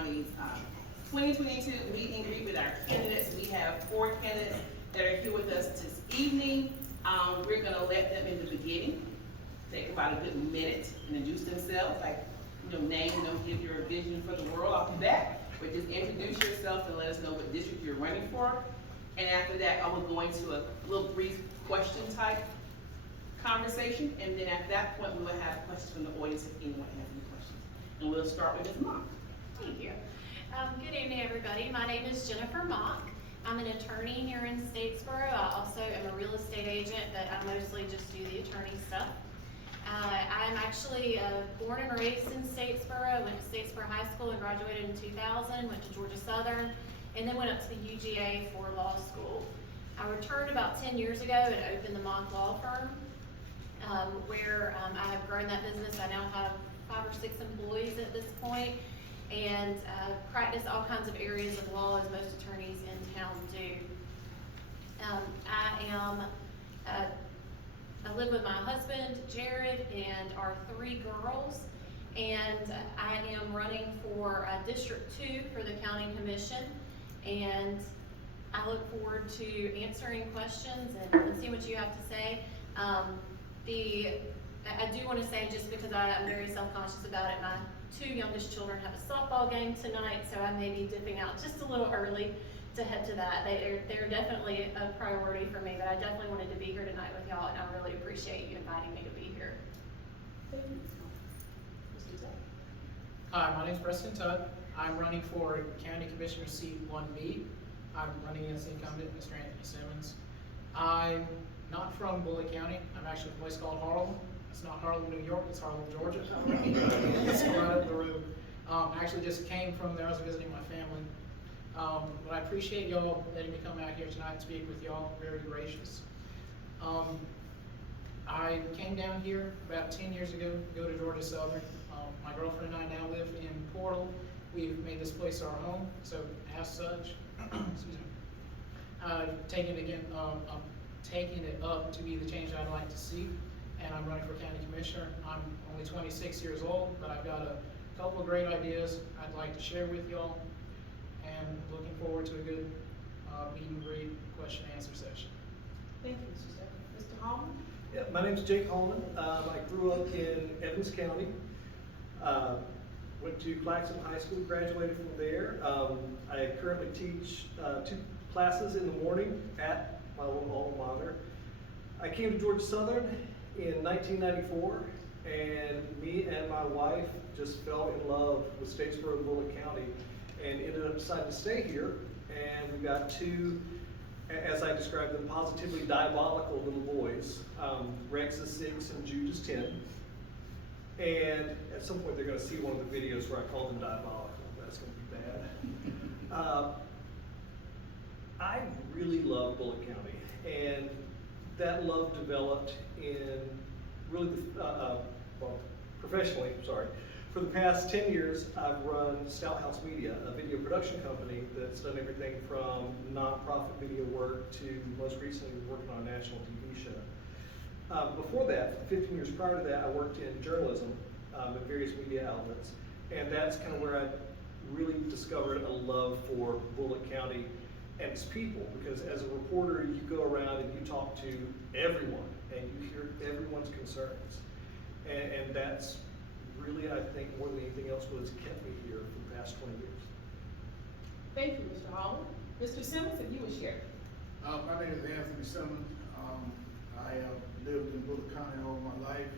County's 2022 meet and greet with our candidates. We have 4 candidates that are here with us this evening. We're gonna let them in the beginning take about a good minute and introduce themselves, like, name, give your vision for the world off the bat, but just introduce yourself and let us know what district you're running for. And after that, I will go into a little brief question type conversation, and then at that point, we will have questions from the audience if anyone has any questions. And we'll start with Ms. Mock. Thank you. Good evening, everybody. My name is Jennifer Mock. I'm an attorney here in Statesboro. I also am a real estate agent, but I mostly just do the attorney stuff. I'm actually born and raised in Statesboro. Went to Statesboro High School and graduated in 2000. Went to Georgia Southern, and then went up to the UGA for law school. I returned about 10 years ago and opened the Mock Law Firm, where I have grown that business. I now have 5 or 6 employees at this point, and practice all kinds of areas of law as most attorneys in town do. I live with my husband, Jared, and our 3 girls, and I am running for District 2 for the County Commission, and I look forward to answering questions and seeing what you have to say. I do want to say, just because I'm very self-conscious about it, my 2 youngest children have a softball game tonight, so I may be dipping out just a little early to head to that. They're definitely a priority for me, but I definitely wanted to be here tonight with y'all, and I really appreciate you inviting me to be here. Hi, my name is Preston Tutt. I'm running for County Commissioner seat 1B. I'm running against the incumbent, Mr. Anthony Simmons. I'm not from Bulloch County. I'm actually from a place called Harlem. It's not Harlem, New York, it's Harlem, Georgia. It's right up the road. I actually just came from there. I was visiting my family. But I appreciate y'all letting me come out here tonight and speak with y'all. Very gracious. I came down here about 10 years ago to go to Georgia Southern. My girlfriend and I now live in Portal. We've made this place our home, so as such, excuse me, I'm taking it up to be the change I'd like to see, and I'm running for County Commissioner. I'm only 26 years old, but I've got a couple of great ideas I'd like to share with y'all, and looking forward to a good meet and greet, question and answer session. Thank you, Mr. Stephens. Mr. Holman? Yeah, my name is Jake Holman. I grew up in Evans County. Went to Claxton High School, graduated from there. I currently teach 2 classes in the morning at my alma mater. I came to Georgia Southern in 1994, and me and my wife just fell in love with Statesboro and Bulloch County, and ended up deciding to stay here. And we've got 2, as I described them, positively diabolical little boys. Rex is 6 and Jude is 10. And at some point they're going to see one of the videos where I call them diabolical. That's going to be bad. I really love Bulloch County, and that love developed in really, professionally, sorry. For the past 10 years, I've run Stout House Media, a video production company that's done everything from nonprofit video work to most recently working on a national TV show. Before that, 15 years prior to that, I worked in journalism at various media outlets, and that's kind of where I really discovered a love for Bulloch County and its people, because as a reporter, you go around and you talk to everyone, and you hear everyone's concerns, and that's really, I think, more than anything else, what has kept me here for the past 20 years. Thank you, Mr. Holman. Mr. Simmons, if you would share. My name is Anthony Simmons. I have lived in Bulloch County all my life.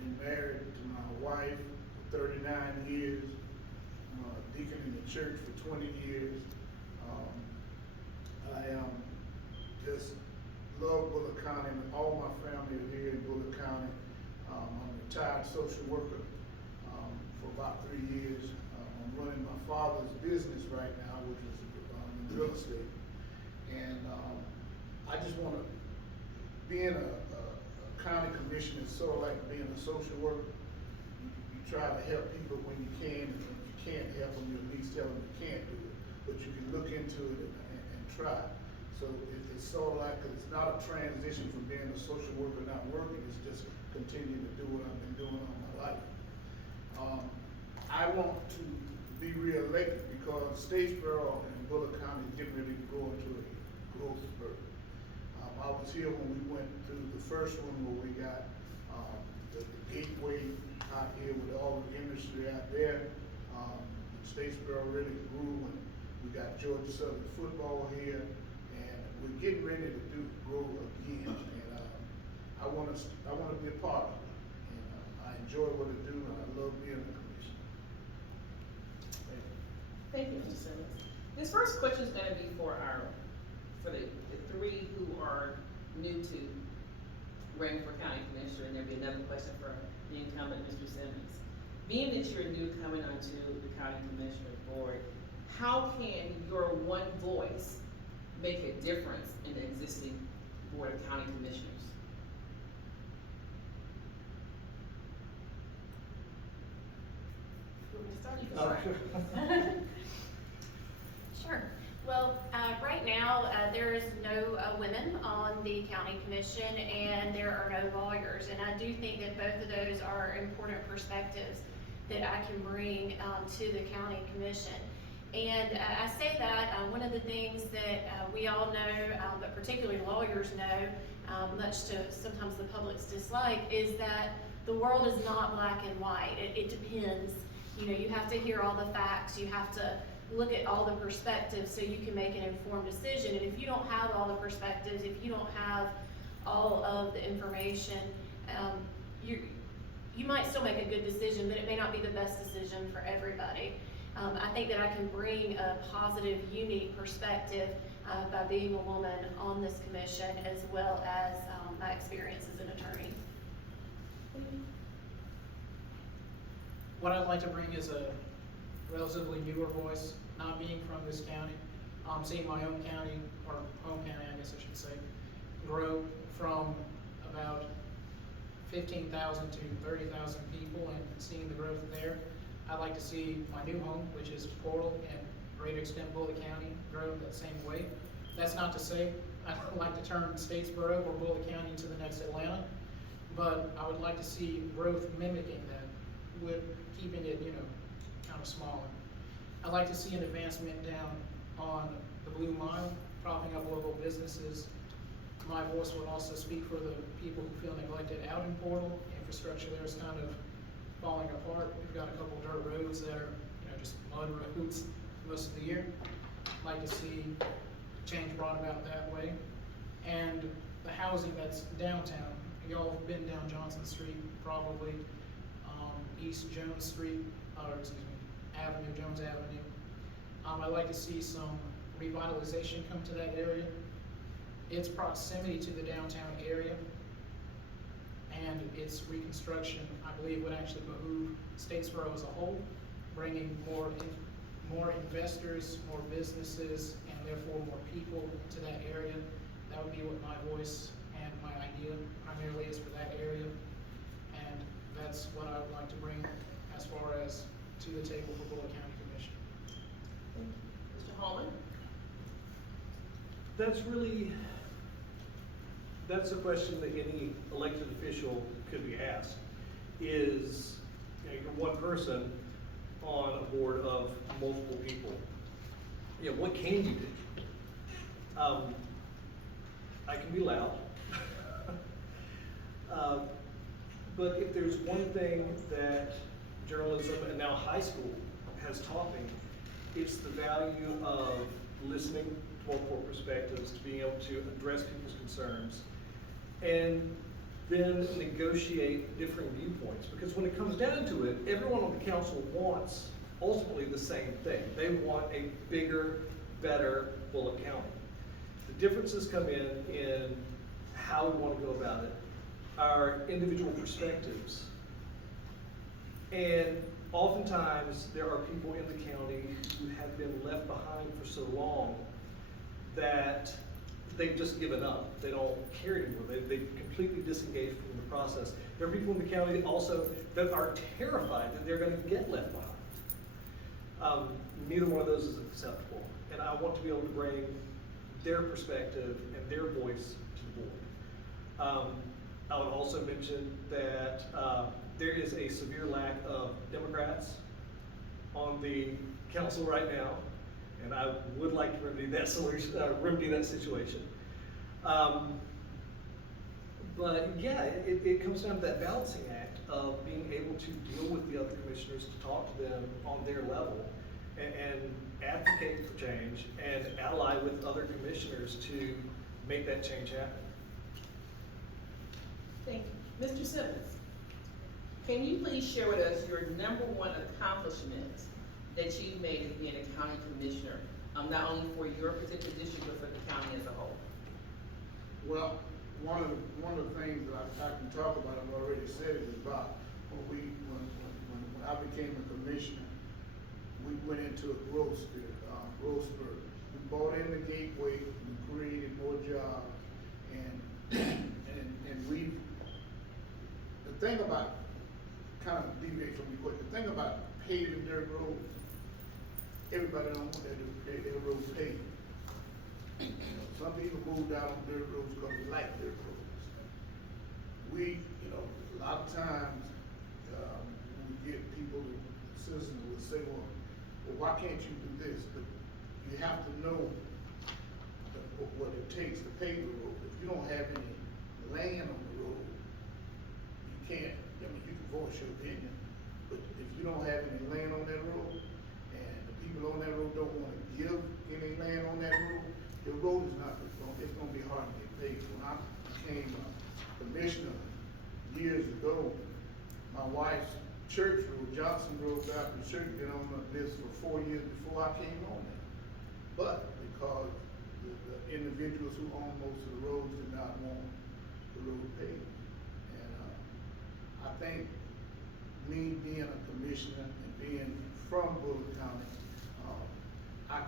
Been married to my wife for 39 years, deacon in the church for 20 years. I just love Bulloch County, and all my family are here in Bulloch County. I'm a retired social worker for about 3 years. I'm running my father's business right now, which is in real estate. And I just want to, being a county commissioner is sort of like being a social worker. You try to help people when you can, and if you can't help them, you at least tell them you can't do it. But you can look into it and try. So it's sort of like, it's not a transition from being a social worker not working, it's just continuing to do what I've been doing all my life. I want to be reelected because Statesboro and Bulloch County is getting ready to go into a growth spurt. I was here when we went through the first one where we got, the gateway out here with all the industry out there. Statesboro really grew, and we got Georgia Southern football here, and we're getting ready to grow again. And I want to be a part of it. And I enjoy what I do, and I love being a commissioner. Thank you, Mr. Simmons. This first question is gonna be for the three who are new to running for county commissioner, and there'll be another question for the incumbent, Mr. Simmons. Being that you're new coming onto the county commissioner board, how can your one voice make a difference in the existing board of county commissioners? You want me to start? You can start. Sure. Well, right now, there is no women on the county commission, and there are no lawyers. And I do think that both of those are important perspectives that I can bring to the county commission. And I say that one of the things that we all know, but particularly lawyers know, much to sometimes the public's dislike, is that the world is not black and white. It depends. You know, you have to hear all the facts. You have to look at all the perspectives so you can make an informed decision. And if you don't have all the perspectives, if you don't have all of the information, you might still make a good decision, but it may not be the best decision for everybody. I think that I can bring a positive, unique perspective by being a woman on this commission, as well as my experience as an attorney. What I'd like to bring is a relatively newer voice, not being from this county, seeing my own county, or home county, I guess I should say, grow from about 15,000 to 30,000 people, and seeing the growth there. I'd like to see my new home, which is Portal, and greater extent Bulloch County, grow that same way. That's not to say I'd like to turn Statesboro or Bulloch County into the next Atlanta, but I would like to see growth mimicking that, with keeping it, kind of smaller. I'd like to see an advancement down on the Blue Mile, propping up local businesses. My voice would also speak for the people who feel neglected out in Portal. Infrastructure there is kind of falling apart. We've got a couple dirt roads that are, just mud roads most of the year. I'd like to see change brought about that way. And the housing that's downtown. Y'all have been down Johnson Street, probably, East Jones Street, Avenue, Jones Avenue. I'd like to see some revitalization come to that area. Its proximity to the downtown area and its reconstruction, I believe, would actually behoove Statesboro as a whole, bringing more investors, more businesses, and therefore more people into that area. That would be what my voice and my idea primarily is for that area. And that's what I would like to bring as far as to the table for Bulloch County Commission. Mr. Holman? That's a question that any elected official could be asked. Is, you're one person on a board of multiple people. What can you do? I can be loud. But if there's one thing that journalism and now high school has taught me, it's the value of listening to multiple perspectives, to being able to address people's concerns, and then negotiate differing viewpoints. Because when it comes down to it, everyone on the council wants ultimately the same thing. They want a bigger, better Bulloch County. The differences come in how we want to go about it, our individual perspectives. And oftentimes there are people in the county who have been left behind for so long that they've just given up. They don't care anymore. They've completely disengaged from the process. There are people in the county also that are terrified that they're going to get left behind. Neither one of those is acceptable. And I want to be able to bring their perspective and their voice to the board. I would also mention that there is a severe lack of Democrats on the council right now, and I would like to remedy that solution, remedy that situation. But yeah, it comes down to that balancing act of being able to deal with the other commissioners, to talk to them on their level, and advocate for change, and ally with other commissioners to make that change happen. Thank you. Mr. Simmons, can you please share with us your #1 accomplishment that you've made as being a county commissioner, not only for your particular district, but for the county as a whole? Well, one of the things that I can talk about, I've already said it, is about when I became a commissioner, we went into a growth spurt. We bought in the gateway, we created more jobs, and we, the thing about, kind of deviate from me quick, the thing about paving dirt roads, everybody don't want their roads paved. You know, some people move down on dirt roads because they like dirt roads. We, you know, a lot of times, we get people, citizens will say, well, why can't you do this? But you have to know what it takes to pave the road. If you don't have any land on the road, you can't, I mean, you can voice your opinion, but if you don't have any land on that road, and the people on that road don't want to give any land on that road, the road is not, it's gonna be hard to get paved. When I became a commissioner years ago, my wife's church road, Johnson Road Baptist Church, been on this for 4 years before I came on there. But because the individuals who own most of the roads did not want the road paved. And I think me being a commissioner and being from Bulloch County, I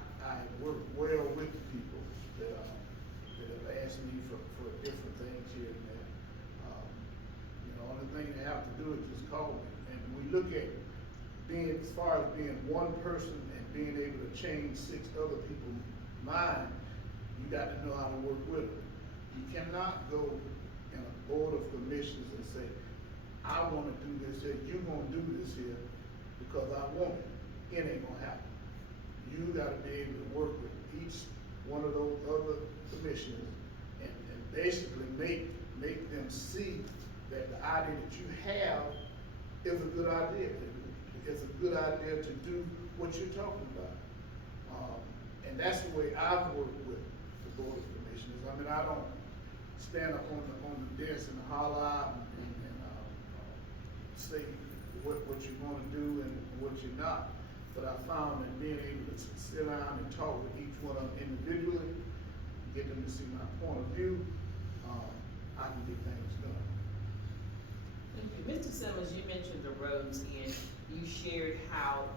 work well with the people that have asked me for different things here and there. You know, only thing they have to do is just call me. And we look at being, as far as being one person and being able to change 6 other people's mind, you got to know how to work with them. You cannot go in a board of commissioners and say, I want to do this here, you're going to do this here because I want it. It ain't going to happen. You got to be able to work with each one of those other commissioners and basically make them see that the idea that you have is a good idea. It's a good idea to do what you're talking about. And that's the way I've worked with the Board of Commissioners. I mean, I don't stand up on the desk and holler out and say what you're going to do and what you're not. But I found that being able to sit down and talk with each one of them individually, get them to see my point of view, I can get things done. Thank you. Mr. Simmons, you mentioned the roads and you shared how,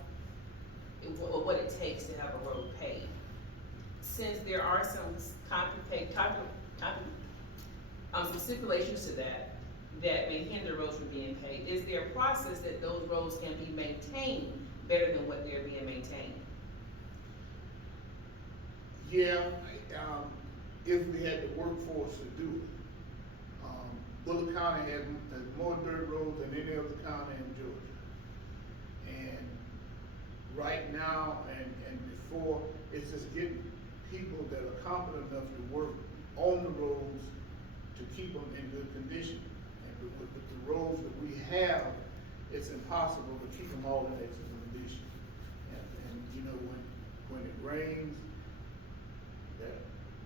what it takes to have a road paved. Since there are some some stipulations to that may hinder roads from being paved, is there a process that those roads can be maintained better than what they're being maintained? Yeah, if we had the workforce to do it. Bulloch County has more dirt roads than any other county in Georgia. And right now and before, it's just getting people that are competent enough to work on the roads to keep them in good condition. And with the roads that we have, it's impossible to keep them all in excellent condition. And you know, when it rains,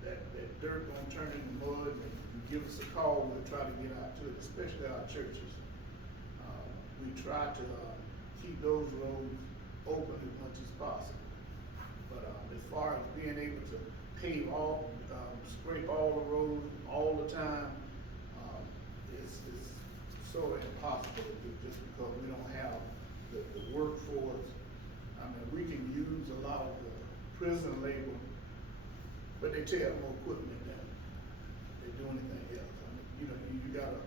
that dirt gonna turn into mud, and you give us a call, we'll try to get out to it, especially our churches. We try to keep those roads open as much as possible. But as far as being able to pave all, scrape all the roads all the time, it's sort of impossible to do just because we don't have the workforce. I mean, we can use a lot of the prison labor, but they tear up more equipment than they do anything else. I mean, you know, you got an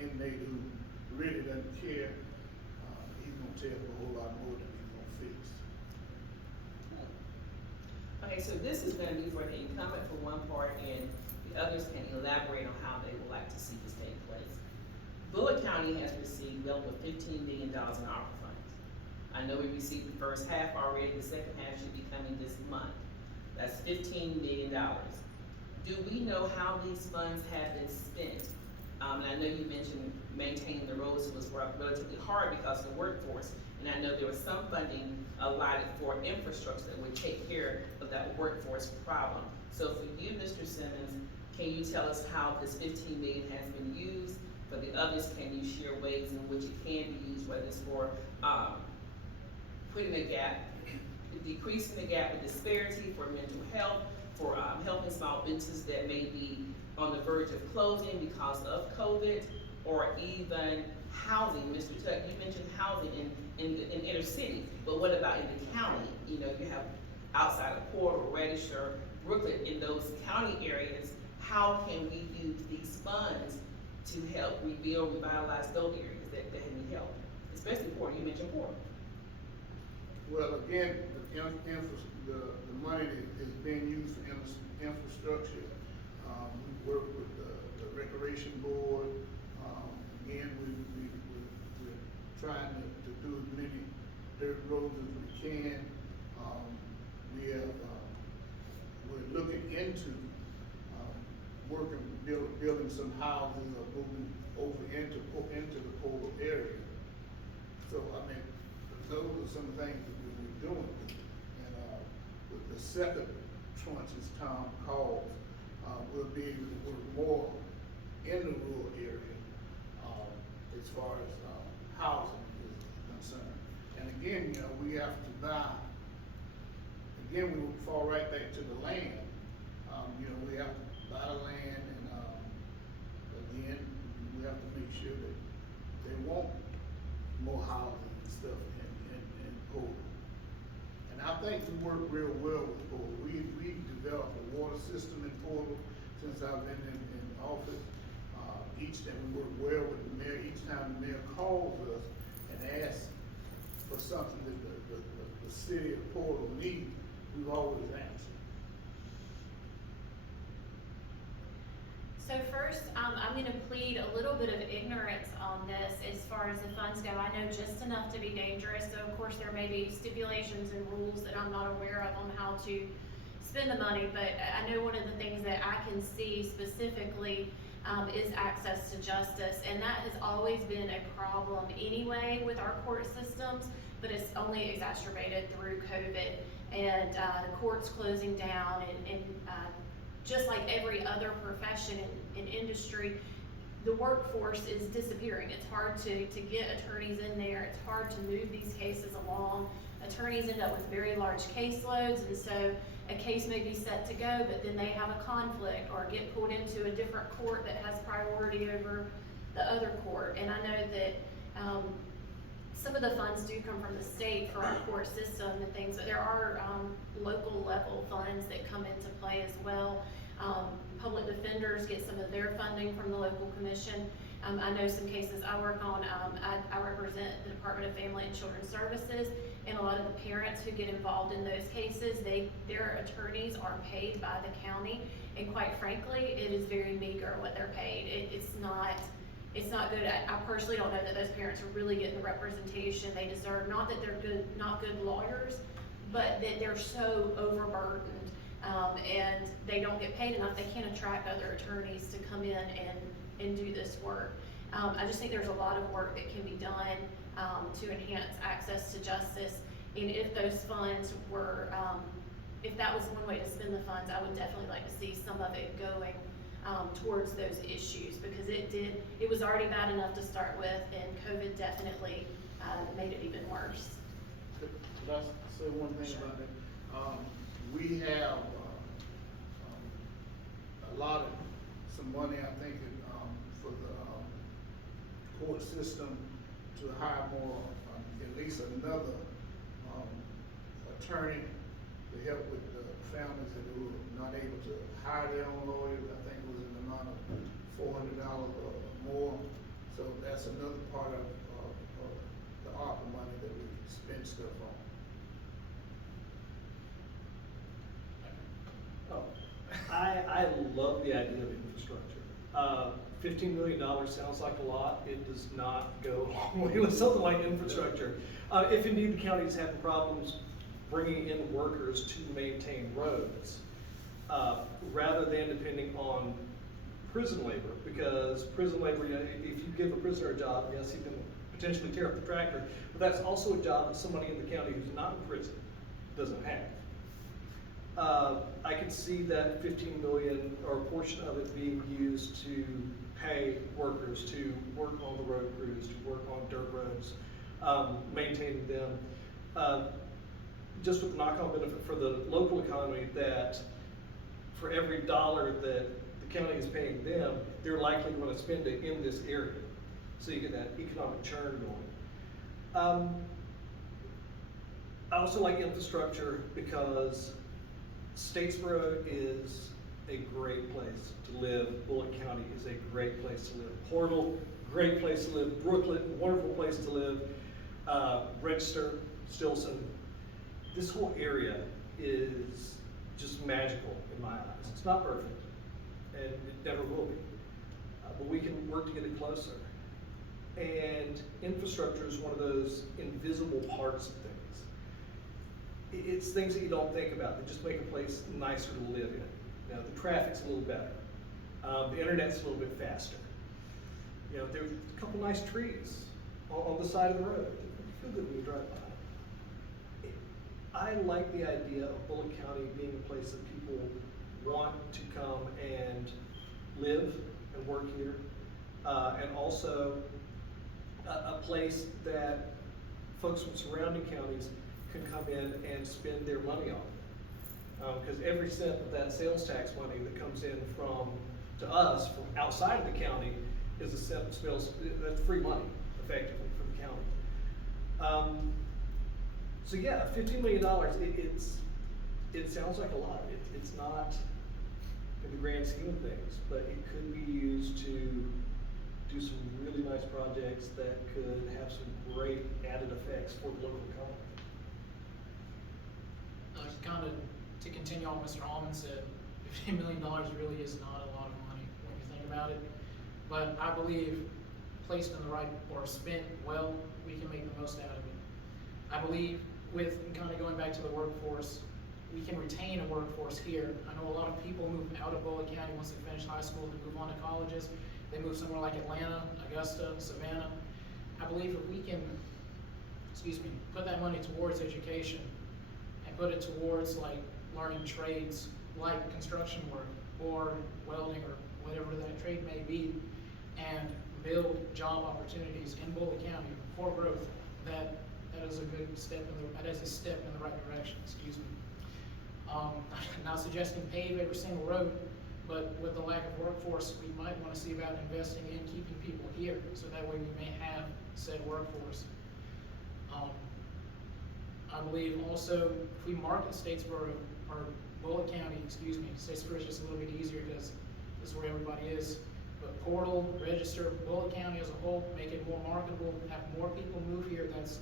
inmate who really doesn't care. He's gonna tear up a whole lot more than he's gonna fix. Okay, so this is gonna be for the incumbent for one part, and the others can elaborate on how they would like to see this take place. Bulloch County has received well over $15 million in ARPA funds. I know we received the first half already, the second half should be coming this month. That's $15 million. Do we know how these funds have been spent? And I know you mentioned maintaining the roads was relatively hard because of the workforce, and I know there was some funding allotted for infrastructure that would take care of that workforce problem. So for you, Mr. Simmons, can you tell us how this $15 million has been used? For the others, can you share ways in which it can be used, whether it's for putting a gap, decreasing the gap with disparity, for mental health, for helping small businesses that may be on the verge of closing because of COVID, or even housing? Mr. Tutt, you mentioned housing in inner city, but what about in the county? You know, you have outside of Portal, Register, Brooklyn, in those county areas, how can we use these funds to help rebuild, revitalize those areas that need help? Especially Portal, you mentioned Portal. Well, again, the money that is being used for infrastructure, we work with the recreation board. Again, we're trying to do as many dirt roads as we can. We're looking into building some houses or moving over into the Portal area. So, I mean, those are some things that we're doing. And with the second tranche, as Tom calls, we'll be able to work more in the rural area as far as housing is concerned. And again, you know, we have to buy, again, we will fall right back to the land. You know, we have to buy the land, and again, we have to make sure that they want more housing and stuff in Portal. And I think we work real well with Portal. We've developed a water system in Portal since I've been in office. Each time we work well with the mayor. Each time the mayor calls us and asks for something that the city of Portal needs, we've always answered. So first, I'm gonna plead a little bit of ignorance on this as far as the funds go. I know just enough to be dangerous, so of course there may be stipulations and rules that I'm not aware of on how to spend the money, but I know one of the things that I can see specifically is access to justice, and that has always been a problem anyway with our court systems, but it's only exacerbated through COVID and the courts closing down, and just like every other profession in industry, the workforce is disappearing. It's hard to get attorneys in there. It's hard to move these cases along. Attorneys end up with very large caseloads, and so a case may be set to go, but then they have a conflict or get pulled into a different court that has priority over the other court. And I know that some of the funds do come from the state for our court system and things, but there are local level funds that come into play as well. Public defenders get some of their funding from the local commission. I know some cases I work on, I represent the Department of Family and Children's Services, and a lot of the parents who get involved in those cases, their attorneys are paid by the county, and quite frankly, it is very meager what they're paid. It's not good. I personally don't know that those parents are really getting the representation they deserve. Not that they're not good lawyers, but that they're so overburdened, and they don't get paid enough. They can't attract other attorneys to come in and do this work. I just think there's a lot of work that can be done to enhance access to justice. And if those funds were, if that was one way to spend the funds, I would definitely like to see some of it going towards those issues, because it was already bad enough to start with, and COVID definitely made it even worse. Could I say one thing about that? We have allotted some money, I think, for the court system to hire more, at least another attorney to help with the families that were not able to hire their own lawyers. I think it was in the amount of $400 or more. So that's another part of the ARPA money that we spend stuff on. Oh, I love the idea of infrastructure. $15 million sounds like a lot. It does not go a long way with something like infrastructure. If indeed the county is having problems bringing in workers to maintain roads, rather than depending on prison labor, because prison labor, you know, if you give a prisoner a job, yes, he can potentially tear up the tractor, but that's also a job that somebody in the county who's not in prison doesn't have. I could see that 15 million or a portion of it being used to pay workers to work on the road crews, to work on dirt roads, maintaining them. Just with the knock-on benefit for the local economy, that for every dollar that the county is paying them, they're likely going to spend it in this area. So you get that economic churn going. I also like infrastructure because Statesboro is a great place to live. Bulloch County is a great place to live. Portal, great place to live. Brooklyn, wonderful place to live. Register, Stilson. This whole area is just magical in my eyes. It's not perfect, and it never will be. But we can work to get it closer. And infrastructure is one of those invisible parts of things. It's things that you don't think about that just make a place nicer to live in. You know, the traffic's a little better. The internet's a little bit faster. You know, there's a couple nice trees on the side of the road. You feel good when you drive by. I like the idea of Bulloch County being a place that people want to come and live and work here, and also a place that folks from surrounding counties can come in and spend their money on. Because every cent of that sales tax money that comes in to us from outside of the county is a cent of sales, that's free money, effectively, for the county. So yeah, $15 million, it sounds like a lot. It's not in the grand scheme of things, but it could be used to do some really nice projects that could have some great added effects for the local economy. Kind of to continue on what Mr. Hallman said, $15 million really is not a lot of money when you think about it. But I believe placed in the right or spent well, we can make the most out of it. I believe with kind of going back to the workforce, we can retain a workforce here. I know a lot of people move out of Bulloch County once they finish high school, they move on to colleges. They move somewhere like Atlanta, Augusta, Savannah. I believe if we can, put that money towards education and put it towards like learning trades like construction work or welding or whatever that trade may be, and build job opportunities in Bulloch County for growth, that is a good step in the right direction. Not suggesting pave every single road, but with the lack of workforce, we might want to see about investing in keeping people here, so that way we may have said workforce. I believe also if we market Statesboro, or Bulloch County, Statesboro is just a little bit easier because this is where everybody is. But Portal, Register, Bulloch County as a whole, make it more marketable, have more people move here. That's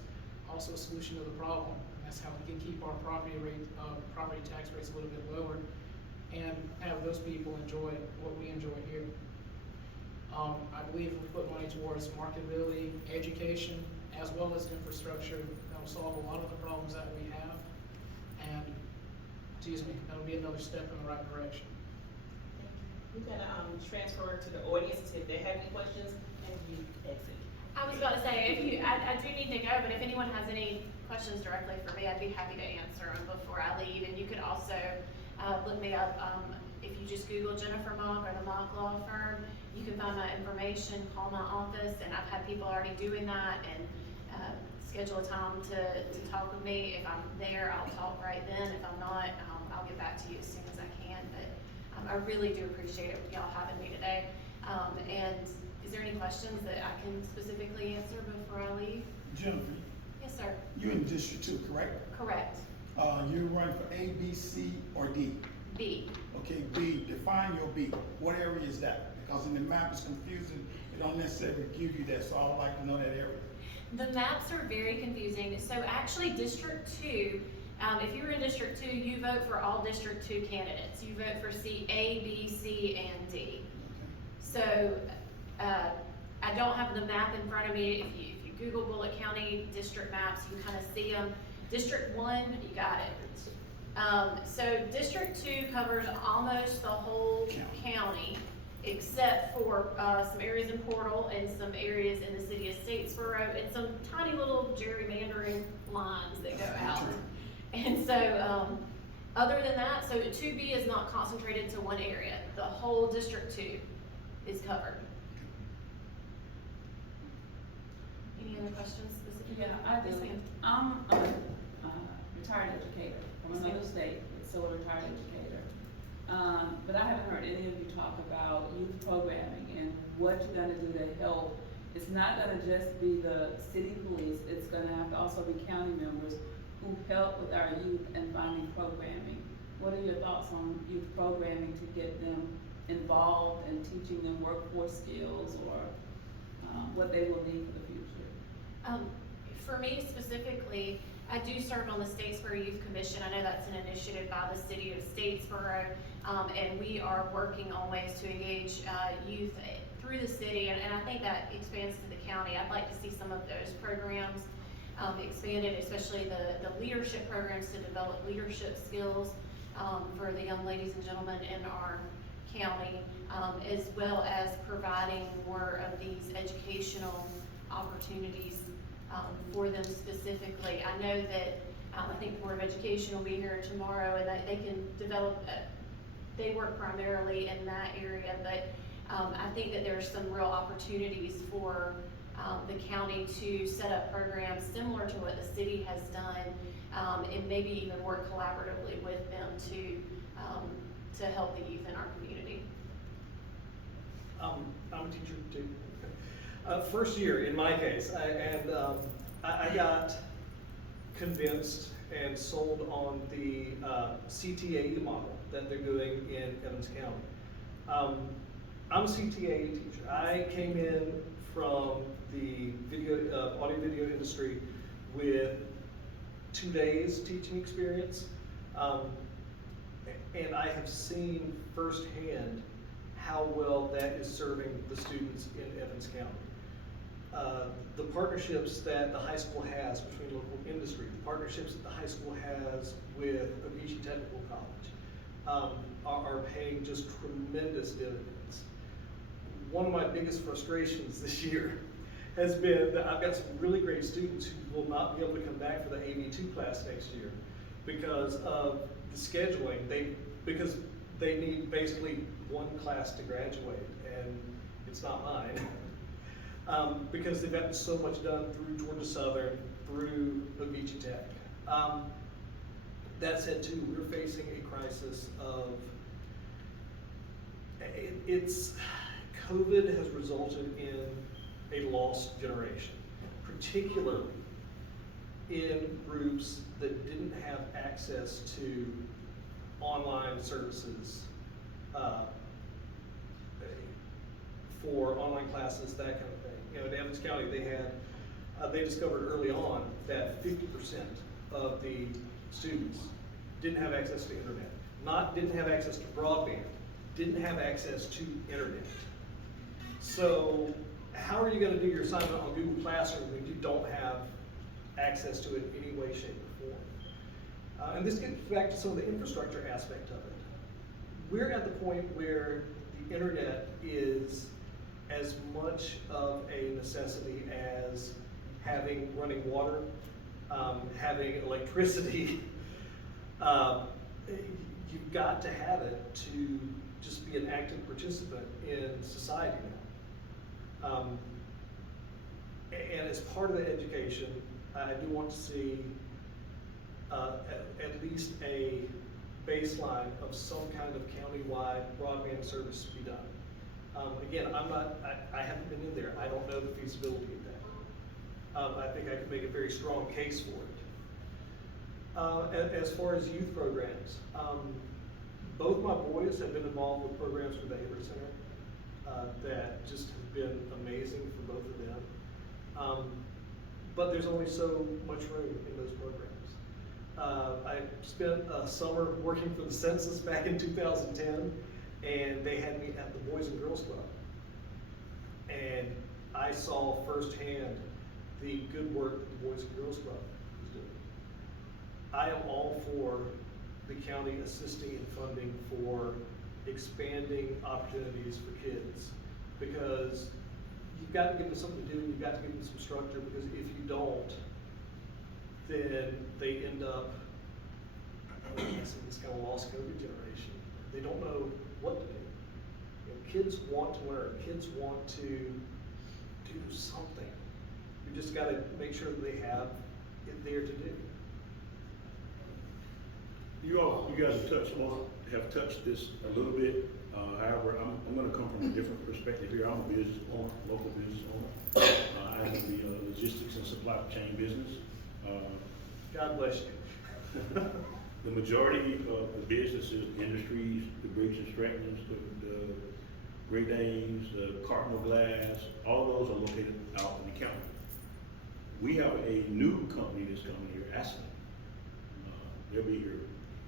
also a solution to the problem. And that's how we can keep our property tax rates a little bit lower and have those people enjoy what we enjoy here. I believe if we put money towards marketability, education, as well as infrastructure, that will solve a lot of the problems that we have. And, that'll be another step in the right direction. We're gonna transfer to the audience if they have any questions, and you exit. I was about to say, I do need to go, but if anyone has any questions directly for me, I'd be happy to answer them before I leave. And you could also look me up, if you just Google Jennifer Mock or the Mock Law Firm, you can find my information, call my office, and I've had people already doing that, and schedule a time to talk with me. If I'm there, I'll talk right then. If I'm not, I'll get back to you as soon as I can. But I really do appreciate it, y'all having me today. And is there any questions that I can specifically answer before I leave? Jennifer. Yes, sir. You're in District 2, correct? Correct. You're running for A, B, C, or D? B. Okay, B, define your B. What area is that? Because in the map it's confusing, it don't necessarily give you that, so I would like to know that area. The maps are very confusing. So actually District 2, if you're in District 2, you vote for all District 2 candidates. You vote for A, B, C, and D. So I don't have the map in front of me. If you Google Bulloch County district maps, you kind of see them. District 1, you got it. So District 2 covers almost the whole county, except for some areas in Portal and some areas in the city of Statesboro and some tiny little gerrymandering lines that go out. And so, other than that, so 2B is not concentrated to one area. The whole District 2 is covered. Any other questions specifically? Yeah, I do. Yes, ma'am. I'm a retired educator from another state, but still a retired educator. But I haven't heard any of you talk about youth programming and what you're gonna do to help. It's not gonna just be the city police, it's gonna have to also be county members who help with our youth and finding programming. What are your thoughts on youth programming to get them involved and teaching them workforce skills or what they will need for the future? For me specifically, I do serve on the Statesboro Youth Commission. I know that's an initiative by the city of Statesboro, and we are working on ways to engage youth through the city, and I think that expands to the county. I'd like to see some of those programs expanded, especially the leadership programs to develop leadership skills for the young ladies and gentlemen in our county, as well as providing more of these educational opportunities for them specifically. I know that I think the Board of Education will be here tomorrow, and that they can develop, they work primarily in that area, but I think that there's some real opportunities for the county to set up programs similar to what the city has done, and maybe even work collaboratively with them to help the youth in our community. I'm a teacher too. First year in my case, I got convinced and sold on the CTAE model that they're doing in Evans County. I'm a CTAE teacher. I came in from the audio video industry with 2 days teaching experience, and I have seen firsthand how well that is serving the students in Evans County. The partnerships that the high school has between local industry, the partnerships that the high school has with Avicii Technical College are paying just tremendous dividends. One of my biggest frustrations this year has been that I've got some really great students who will not be able to come back for the AV2 class next year because of the scheduling. Because they need basically one class to graduate, and it's not mine. Because they've gotten so much done through Georgia Southern, through Avicii Tech. That said too, we're facing a crisis of, COVID has resulted in a lost generation, particularly in groups that didn't have access to online services for online classes, that kind of thing. You know, in Evans County, they discovered early on that 50% of the students didn't have access to internet, didn't have access to broadband, didn't have access to internet. So how are you going to do your assignment on Google Classroom when you don't have access to it in any way, shape, or form? And this gets back to some of the infrastructure aspect of it. We're at the point where the internet is as much of a necessity as having running water, having electricity. You've got to have it to just be an active participant in society now. And as part of the education, I do want to see at least a baseline of some kind of countywide broadband service to be done. Again, I haven't been in there. I don't know the feasibility of that. I think I could make a very strong case for it. As far as youth programs, both my boys have been involved with programs with the Avery Center that just have been amazing for both of them. But there's only so much room in those programs. I spent a summer working for the census back in 2010, and they had me at the Boys and Girls Club. And I saw firsthand the good work the Boys and Girls Club is doing. I am all for the county assisting and funding for expanding opportunities for kids, because you've got to give them something to do, you've got to give them some structure, because if you don't, then they end up, this kind of lost COVID generation. They don't know what to do. You know, kids want to learn, kids want to do something. You just gotta make sure that they have it there to do. You guys have touched this a little bit. However, I'm gonna come from a different perspective here. I'm a business owner, local business owner. I am in the logistics and supply chain business. God bless you. The majority of the businesses, industries, the Briggs and Strattons, the Great Danes, the Cardinal Glass, all those are located out in the county. We have a new company that's coming here, Aspen. They'll be here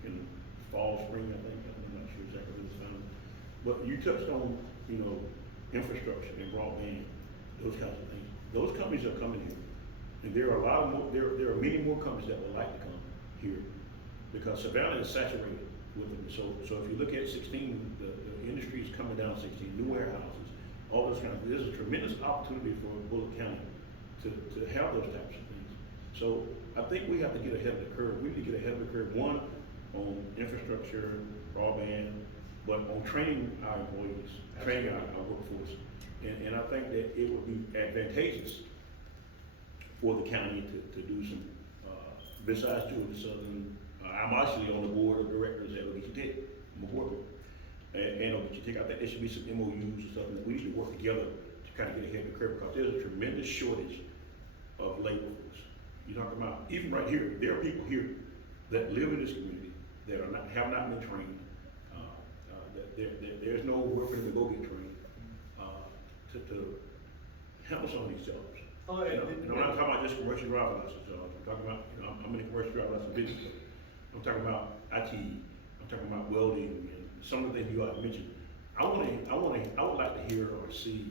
in fall, spring, I think. I'm not sure exactly when it's found. But you touched on, infrastructure and broadband, those kinds of things. Those companies are coming here. And there are a lot of more, there are many more companies that would like to come here, because Savannah is saturated with them. So if you look at 16, the industry is coming down 16, new warehouses, all those kinds of, there's a tremendous opportunity for Bulloch County to have those types of things. So I think we have to get ahead of the curve. We need to get ahead of the curve, one, on infrastructure, broadband, but on training our employees, training our workforce. And I think that it would be advantageous for the county to do some, besides Georgia Southern, I'm actually on the board of directors at OGT Tech. I'm a board member. And OGT Tech, I think there should be some MOUs and stuff that we need to work together to kind of get ahead of the curve, because there's a tremendous shortage of labor force. You're talking about, even right here, there are people here that live in this community that have not been trained. There's no work for them to go get trained to handle some of these jobs. Oh, I'm not talking about just commercial driver license jobs. I'm talking about, I'm in a commercial driver license business. I'm talking about IT. I'm talking about welding and some of the things you all mentioned. I would like to hear or see,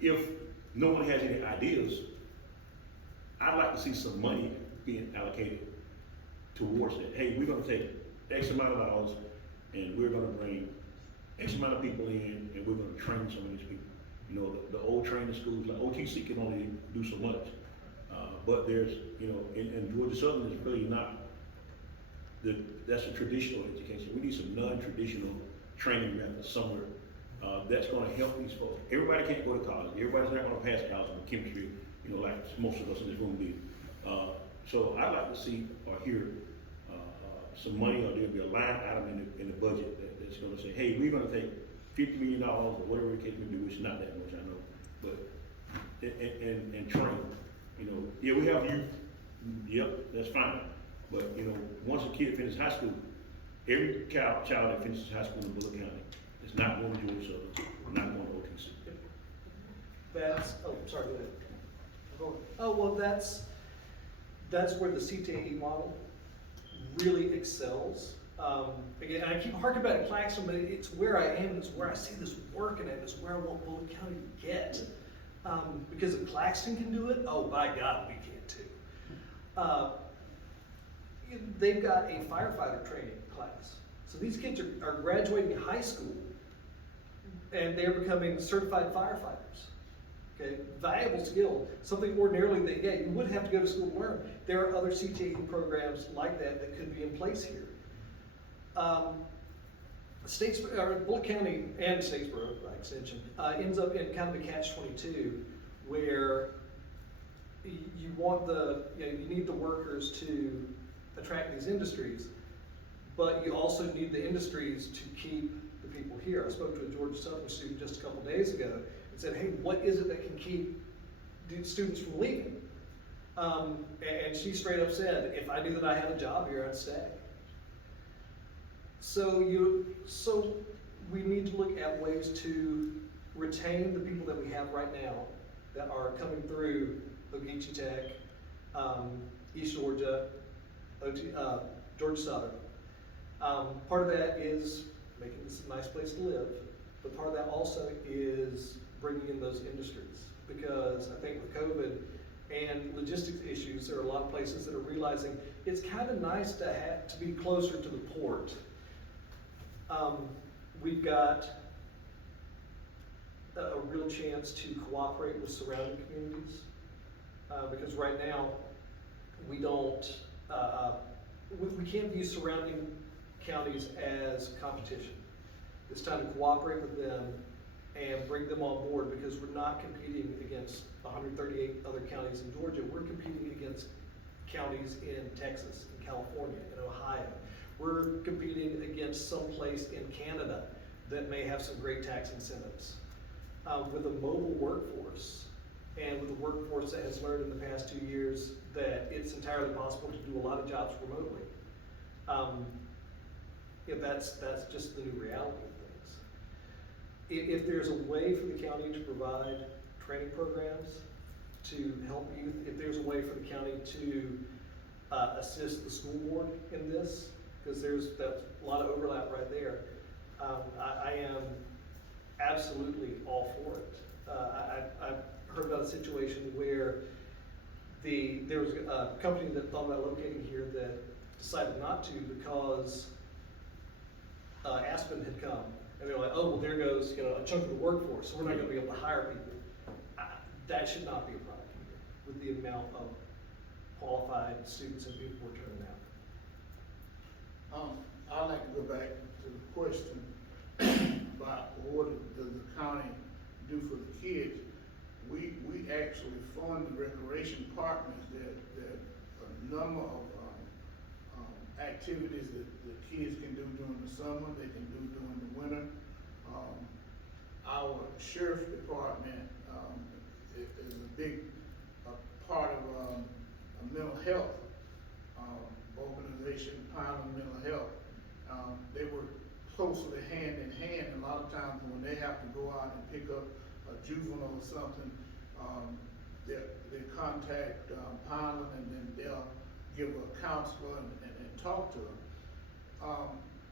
if no one has any ideas, I'd like to see some money being allocated towards that. Hey, we're gonna take X amount of dollars and we're gonna bring X amount of people in and we're gonna train some of these people. The old training schools, like OTC can only do so much. But there's, in Georgia Southern is really not, that's a traditional education. We need some non-traditional training methods somewhere that's gonna help these folks. Everybody can't go to college. Everybody's not gonna pass college in chemistry, like most of us in this room did. So I'd like to see or hear some money, or there'll be a line item in the budget that's gonna say, hey, we're gonna take $50 million or whatever the case may be, which is not that much, I know, but, and train. Yeah, we have youth, yep, that's fine. But, once a kid finishes high school, every child that finishes high school in Bulloch County is not going to Georgia Southern, not going to OTC. Sorry, go ahead. Oh, well, that's where the CTE model really excels. Again, I keep harking back to Claxton, but it's where I am, it's where I see this working at, it's where I want Bulloch County to get. Because if Claxton can do it, oh, by God, we can too. They've got a firefighter training class. So these kids are graduating high school and they're becoming certified firefighters. Okay, valuable skill, something ordinarily you would have to go to school to learn. There are other CTE programs like that could be in place here. Bulloch County and Statesboro, by extension, ends up in kind of a catch-22 where you want you need the workers to attract these industries, but you also need the industries to keep the people here. I spoke to a Georgia Southern student just a couple days ago and said, hey, what is it that can keep students from leaving? And she straight up said, if I knew that I had a job here, I'd stay. So we need to look at ways to retain the people that we have right now that are coming through OGT Tech, East Georgia, Georgia Southern. Part of that is making this a nice place to live, but part of that also is bringing in those industries. Because I think with COVID and logistics issues, there are a lot of places that are realizing it's kind of nice to be closer to the port. We've got a real chance to cooperate with surrounding communities, because right now we don't, we can't view surrounding counties as competition. It's time to cooperate with them and bring them on board, because we're not competing against 138 other counties in Georgia. We're competing against counties in Texas, in California, in Ohio. We're competing against some place in Canada that may have some great tax incentives. With a mobile workforce, and with a workforce that has learned in the past 2 years that it's entirely possible to do a lot of jobs remotely. That's just the new reality of things. If there's a way for the county to provide training programs to help youth, if there's a way for the county to assist the school board in this, because that's a lot of overlap right there, I am absolutely all for it. I've heard about a situation where there was a company that thought about locating here that decided not to because Aspen had come, and they're like, oh, well, there goes a chunk of the workforce, so we're not going to be able to hire people. That should not be a problem here, with the amount of qualified students and people we're turning out. I'd like to go back to the question about what does the county do for the kids. We actually fund the recreation partners that a number of activities that the kids can do during the summer, they can do during the winter. Our sheriff's department is a big part of a mental health organization, Pilot Mental Health. They work closely hand in hand. A lot of times when they have to go out and pick up a juvenile or something, they contact Pilot, and then they'll give a counselor and talk to them.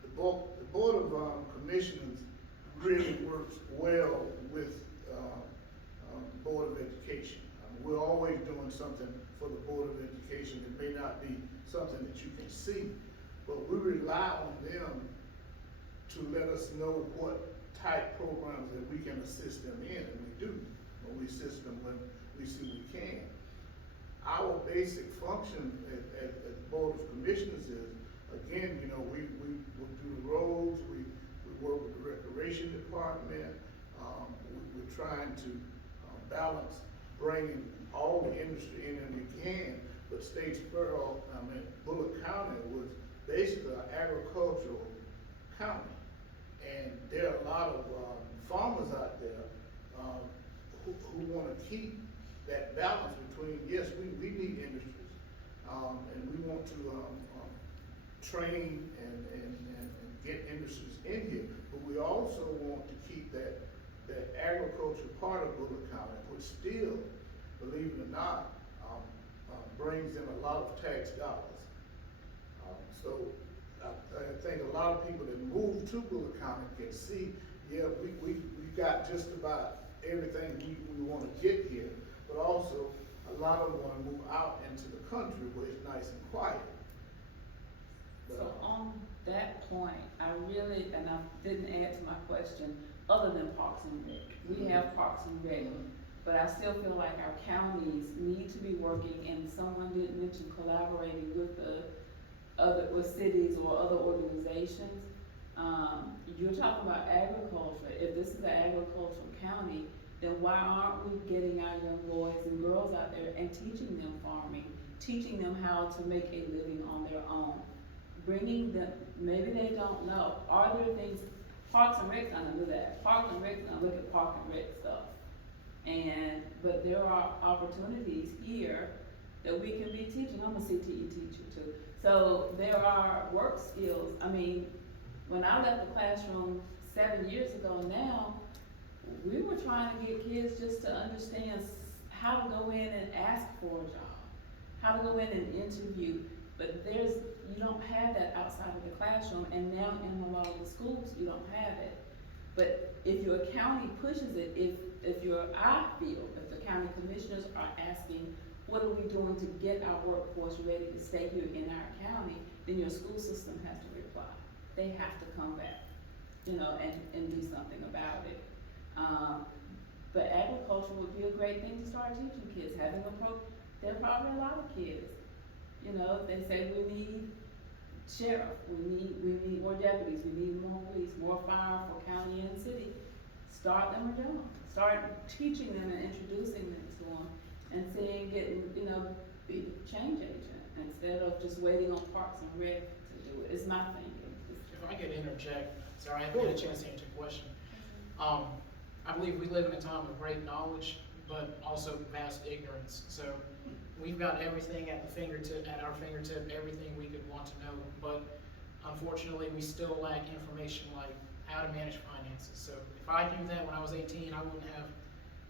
The Board of Commissioners really works well with the Board of Education. We're always doing something for the Board of Education. It may not be something that you can see, but we rely on them to let us know what type programs that we can assist them in, and we do. Or we assist them when we see we can. Our basic function as Board of Commissioners is, again, we do the roads, we work with the recreation department, we're trying to balance bringing all the industry in that we can, but Statesboro, Bulloch County was basically an agricultural county. And there are a lot of farmers out there who want to keep that balance between, yes, we need industries, and we want to train and get industries in here, but we also want to keep that agriculture part of Bulloch County, which still, believe it or not, brings in a lot of tax dollars. So I think a lot of people that move to Bulloch County can see, yeah, we got just about everything we want to get here, but also a lot of them want to move out into the country where it's nice and quiet. So on that point, I didn't add to my question, other than Parks and Rec. We have Parks and Rec, but I still feel like our counties need to be working, and someone did mention collaborating with with cities or other organizations. You're talking about agriculture. If this is an agricultural county, then why aren't we getting our young boys and girls out there and teaching them farming, teaching them how to make a living on their own? Bringing them, maybe they don't know. Are there things, Parks and Rec's gonna do that. Parks and Rec's gonna look at Park and Rec stuff. But there are opportunities here that we can be teaching. I'm a CTE teacher too. So there are work skills. I mean, when I left the classroom 7 years ago now, we were trying to get kids just to understand how to go in and ask for a job, how to go in and interview. But you don't have that outside of the classroom, and now in a lot of the schools, you don't have it. But if your county pushes it, I feel, if the county commissioners are asking, what are we doing to get our workforce ready to stay here in our county, then your school system has to reply. They have to come back, you know, and do something about it. But agriculture would be a great thing to start teaching kids, there are probably a lot of kids. You know, they say we need sheriff, we need more deputies, we need more police, more fire for county and city. Start them or don't. Start teaching them and introducing them to them and seeing, you know, be a change agent instead of just waiting on Parks and Rec to do it. It's my thinking. If I could interject, sorry, I haven't had a chance to answer your question. I believe we live in a time of great knowledge, but also vast ignorance. So we've got everything at our fingertip, everything we could want to know. But unfortunately, we still lack information like how to manage finances. So if I knew that when I was 18, I wouldn't have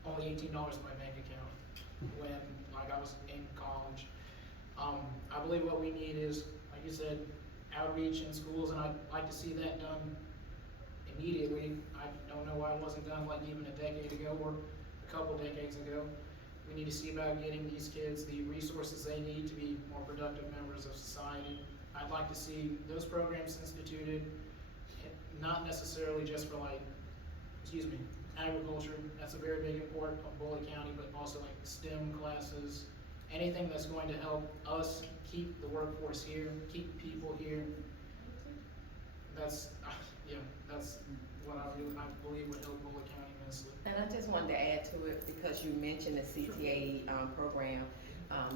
only $18 in my bank account when I was in college. I believe what we need is, like you said, outreach in schools, and I'd like to see that done immediately. I don't know why it wasn't done like even a decade ago or a couple decades ago. We need to see about getting these kids the resources they need to be more productive members of society. I'd like to see those programs instituted, not necessarily just for agriculture. That's a very big important of Bulloch County, but also like STEM classes, anything that's going to help us keep the workforce here, keep people here. That's what I believe would help Bulloch County immensely. And I just wanted to add to it because you mentioned the CTA program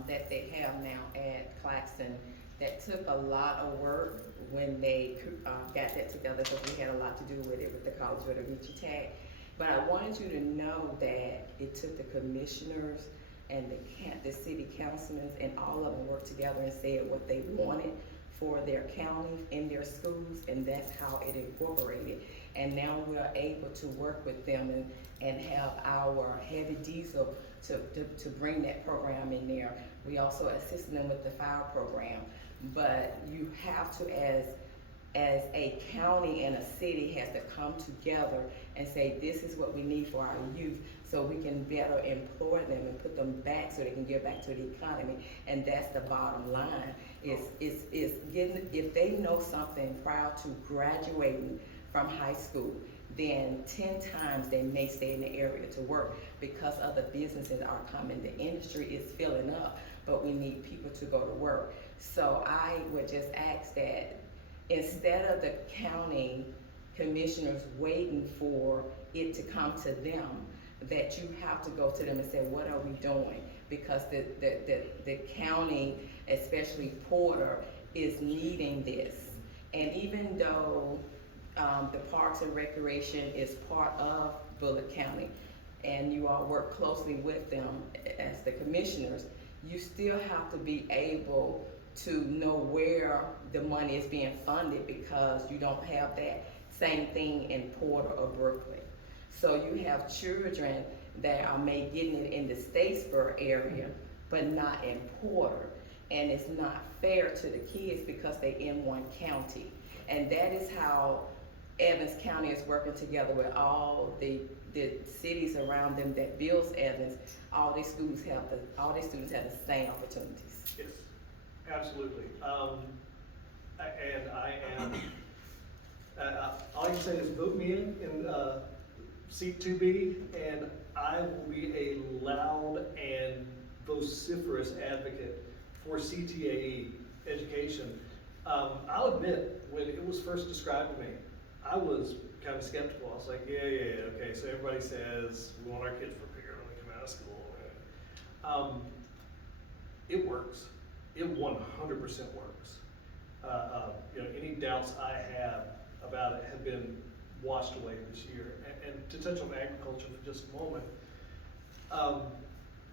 that they have now at Claxton that took a lot of work when they got that together because we had a lot to do with it with the College of the Tech. But I wanted you to know that it took the commissioners and the city councilmen and all of them worked together and said what they wanted for their county and their schools, and that's how it incorporated. And now we're able to work with them and have our heavy diesel to bring that program in there. We also assist them with the fire program. But you have to, as a county and a city has to come together and say, this is what we need for our youth so we can better employ them and put them back so they can give back to the economy. And that's the bottom line, is getting, if they know something prior to graduating from high school, then 10 times they may stay in the area to work because other businesses are coming. The industry is filling up, but we need people to go to work. So I would just ask that instead of the county commissioners waiting for it to come to them, that you have to go to them and say, what are we doing? Because the county, especially Porter, is needing this. And even though the Parks and Recreation is part of Bulloch County, and you all work closely with them as the commissioners, you still have to be able to know where the money is being funded because you don't have that same thing in Porter or Brooklyn. So you have children that are getting it in the Statesboro area, but not in Porter. And it's not fair to the kids because they're in one county. And that is how Evans County is working together with all the cities around them that builds Evans. All these students have the same opportunities. Yes, absolutely. And I am, all I can say is vote me in seat 2B, and I will be a loud and vociferous advocate for CTAE education. I'll admit, when it was first described to me, I was kind of skeptical. I was like, yeah, okay, so everybody says we want our kids prepared when they come out of school. It works. It 100% works. Any doubts I have about it have been washed away this year. And to touch on agriculture for just a moment,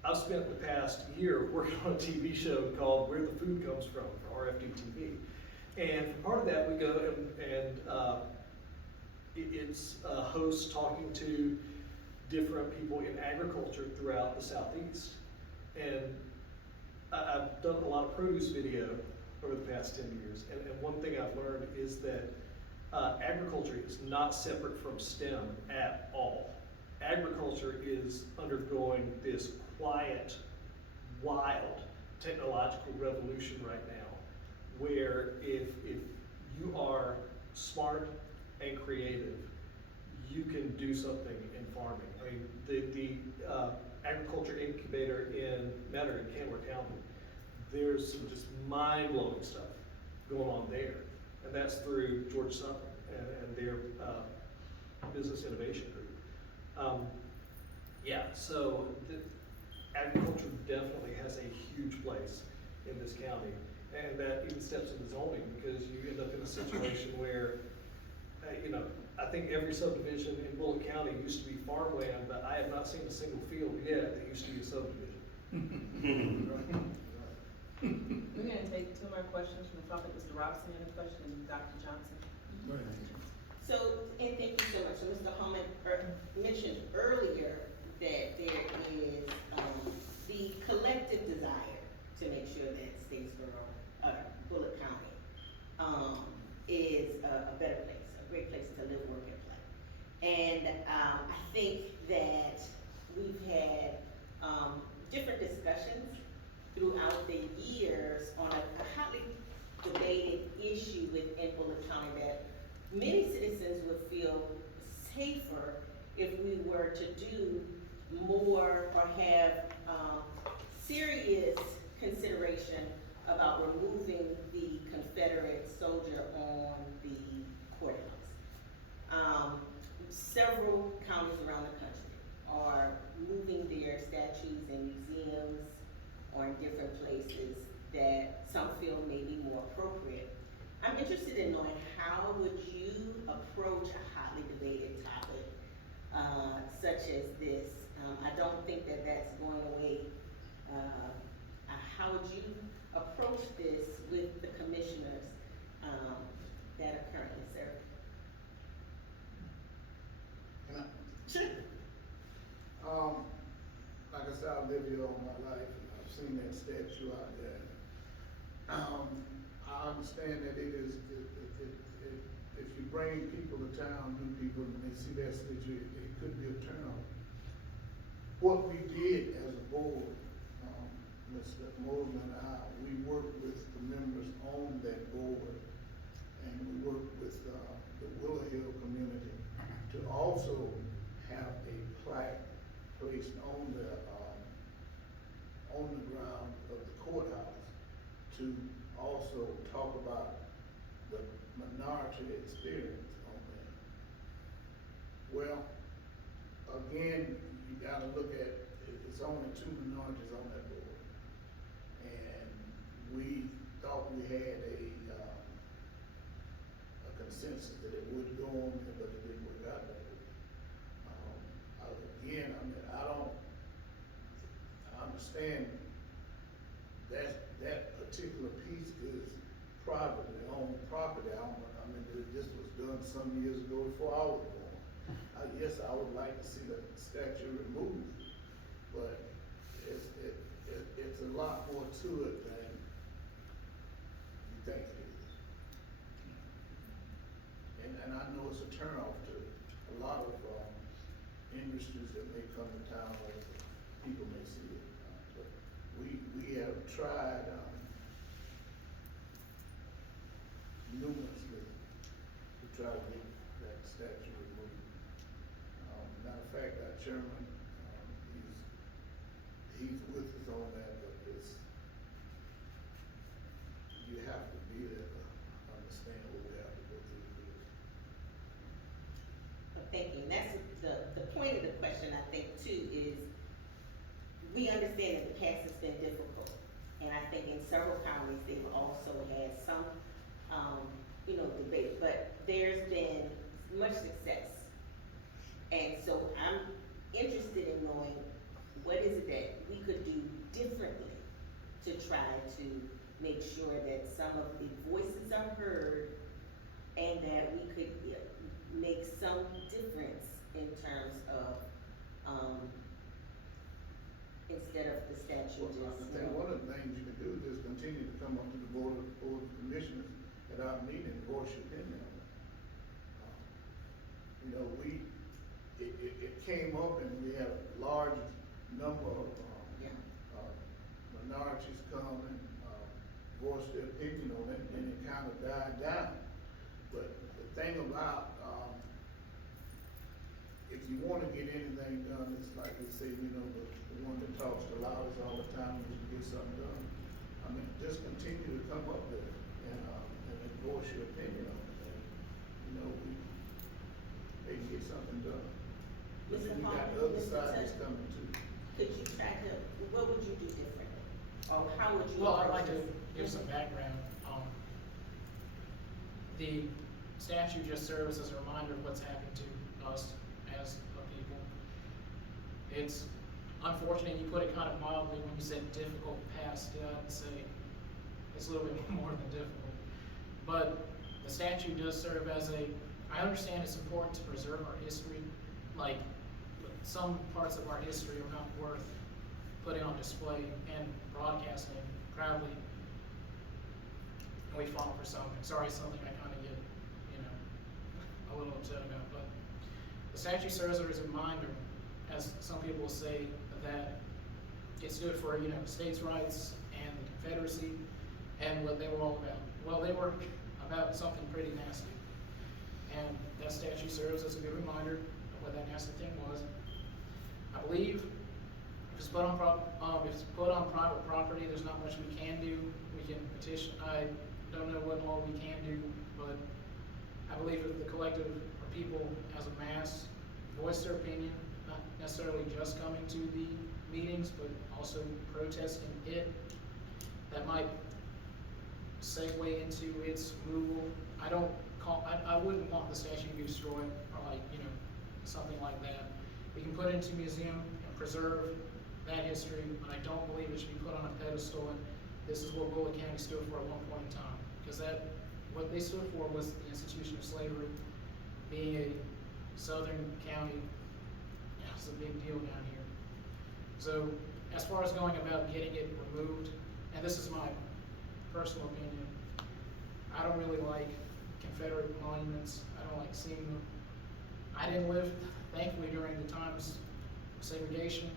I've spent the past year working on a TV show called Where the Food Comes From for RFD-TV. And for part of that, we go and it's hosts talking to different people in agriculture throughout the Southeast. And I've done a lot of produce video over the past 10 years. And one thing I've learned is that Agriculture is not separate from STEM at all. Agriculture is undergoing this quiet, wild technological revolution right now, where if you are smart and creative, you can do something in farming. I mean, the agriculture incubator in Metter in Kennewick County, there's some just mind-blowing stuff going on there. And that's through Georgia Southern and their business innovation group. Yeah, so agriculture definitely has a huge place in this county. And that even steps into zoning, because you end up in a situation where, you know, I think every subdivision in Bulloch County used to be farmland, but I have not seen a single field yet that used to be a subdivision. We're gonna take 2 more questions from the public. Mr. Robinson, had a question, and Dr. Johnson. Go ahead. So, and thank you so much. So Mr. Hallman mentioned earlier that there is the collective desire to make sure that Statesboro, Bulloch County, is a better place, a great place to live, work, and play. And I think that we've had different discussions throughout the years on a hotly debated issue within Bulloch County that many citizens would feel safer if we were to do more or have serious consideration about removing the Confederate soldier on the courthouse. Several counties around the country are moving their statues in museums or in different places that some feel may be more appropriate. I'm interested in knowing, how would you approach a hotly debated topic such as this? I don't think that that's going away. How would you approach this with the commissioners that are currently serving? Can I? Sure. Like I said, I've lived here all my life, and I've seen that statue out there. I understand that it is, if you bring people to town, new people, and they see that statue, it could be a turnoff. What we did as a board, Mr. Mosley and I, we worked with the members on that board, and we worked with the Willow Hill community to also have a plaque placed on the ground of the courthouse to also talk about the minority experience on that. Well, again, you gotta look at, it's only 2 minorities on that board. And we thought we had a consensus that it would go on, but it didn't work out that way. Again, I mean, I understand that particular piece is privately owned property. I mean, this was done some years ago before I was born. Yes, I would like to see the statue removed, but it's a lot more to it than you think it is. And I know it's a turnoff to a lot of industries that may come to town, or people may see it. But we have tried numerously to try to get that statue removed. Matter of fact, our chairman, he's with us on that, but you have to be there to understand what we have to go through to do it. Well, thank you. And that's the point of the question, I think, too, is we understand that the past has been difficult. And I think in several counties, they've also had some, debate, but there's been much success. And so I'm interested in knowing, what is it that we could do differently to try to make sure that some of the voices are heard and that we could make some difference in terms of, instead of the statute Well, just. I think one of the things you can do is continue to come up to the board of commissioners at our meeting and voice your opinion on it. you know, it came up and we had a large number of, minorities come and, voice their opinion on it, and it kind of died down. But the thing about, if you wanna get anything done, it's like they say, you know, the one that talks the loudest all the time is to get something done. I mean, just continue to come up with it and then voice your opinion on it. And, you know, they can get something done. But then you got the other side that's coming too. Could you try to, what would you do differently? Or how would you? Well, I'd like approach to this? give some background. The statute just serves as a reminder of what's happened to us as a people. It's unfortunate, you put it kind of mildly when you said difficult past. Yeah, I'd say it's a little bit more than difficult. But the statute does serve as I understand it's important to preserve our history. Like, some parts of our history are not worth putting on display and broadcasting proudly. And we fought for something. Sorry, something I kind of get, a little upset about. But the statute serves as a reminder, as some people will say, that it stood for, states' rights and the Confederacy and what they were all about. Well, they were about something pretty nasty. And that statute serves as a good reminder of what that nasty thing was. I believe if it's put on private property, there's not much we can do. We can petition. I don't know what law we can do, but I believe if the collective or people as a mass voice their opinion, not necessarily just coming to the meetings, but also protesting it, that might segue into its removal. I wouldn't want the statue to be destroyed or something like that. We can put it into a museum and preserve that history, but I don't believe it should be put on a pedestal and this is what Bulloch County stood for at one point in time. Because what they stood for was the institution of slavery. Being a southern county, it's a big deal down here. So as far as going about getting it removed, and this is my personal opinion, I don't really like Confederate monuments. I don't like seeing them. I didn't live, thankfully, during the times of segregation.